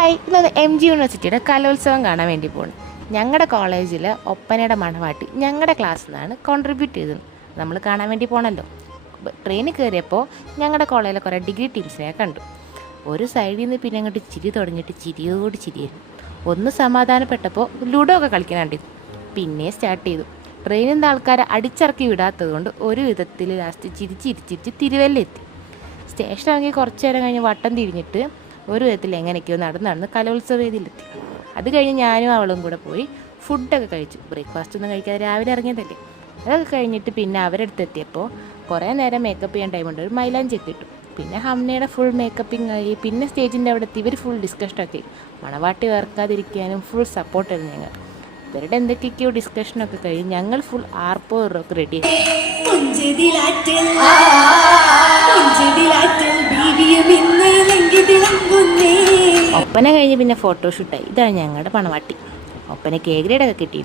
Hi, ഇന്ന് MG യൂണിവേഴ്സിറ്റിയുടെ കലോത്സവം കാണാൻ വേണ്ടി പോകുന്നു. ഞങ്ങളുടെ കോളേജിൽ ഒപ്പനയുടെ മണവാട്ടി ഞങ്ങളുടെ ക്ലാസ്സിൽ നിന്നാണ് കോൺട്രിബ്യൂട്ട് ചെയ്തത്. നമ്മൾ കാണാൻ വേണ്ടി പോകണമല്ലോ. ട്രെയിനിൽ കയറിയപ്പോൾ ഞങ്ങളുടെ കോളേജിലെ കുറേ ഡിഗ്രി ടീംസിനെ കണ്ടു. ഒരു സൈഡിൽ നിന്ന് പിന്നെ അങ്ങോട്ട് ചിരി തുടങ്ങിയിട്ട് ചിരിയോട് ചിരിയായിരുന്നു. ഒന്ന് സമാധാനപ്പെട്ടപ്പോൾ ലുഡോ ഒക്കെ കളിക്കാനുണ്ടിരുന്നു. പിന്നെ സ്റ്റാർട്ട് ചെയ്തു. ട്രെയിനിൽ നിന്ന് ആൾക്കാരെ അടിച്ചിറക്കി വിടാത്തത് കൊണ്ട് ഒരു വിധത്തിൽ ലാസ്റ്റ് ചിരിച്ചിരിച്ചിരിച്ച് തിരുവല്ലയെത്തി. സ്റ്റേഷനാണെങ്കിൽ കുറച്ച് നേരം കഴിഞ്ഞ് വട്ടം തിരിഞ്ഞിട്ട് ഒരു വിധത്തിൽ എങ്ങനെയൊക്കെയോ നടന്ന് കലോത്സവ വേദിയിലെത്തി. അത് കഴിഞ്ഞ് ഞാനും അവളും കൂടെ പോയി ഫുഡൊക്കെ കഴിച്ചു. ബ്രേക്ക്ഫാസ്റ്റ് ഒന്നും കഴിക്കാതെ രാവിലെ ഇറങ്ങിയതല്ലേ. അതൊക്കെ കഴിഞ്ഞിട്ട് പിന്നെ അവരടുത്ത് എത്തിയപ്പോൾ കുറേ നേരം മേക്കപ്പ് ചെയ്യാൻ ടൈമുണ്ട്. ഒരു മൈലാഞ്ചി ഒക്കെ ഇട്ടു. പിന്നെ ഹംനയുടെ ഫുൾ മേക്കപ്പിങ് ആയി. പിന്നെ സ്റ്റേജിൻ്റെ അവിടെ എത്തി ഇവർ ഫുൾ ഡിസ്കഷനൊക്കെ. മണവാട്ടി വേർക്കാതിരിക്കാനും ഫുൾ സപ്പോർട്ടായിരുന്നു ഞങ്ങൾ. ഇവരുടെ എന്തൊക്കെയൊക്കെയോ ഡിസ്കഷനൊക്കെ കഴിഞ്ഞ് ഞങ്ങൾ ഫുൾ ആർപ്പോറൊക്കെ റെഡി ആയി. ഒപ്പന കഴിഞ്ഞ് പിന്നെ ഫോട്ടോഷൂട്ടായി. ഇതാണ് ഞങ്ങളുടെ മണവാട്ടി. ഒപ്പനയ്ക്ക് A ഗ്രേഡൊക്കെ കിട്ടി.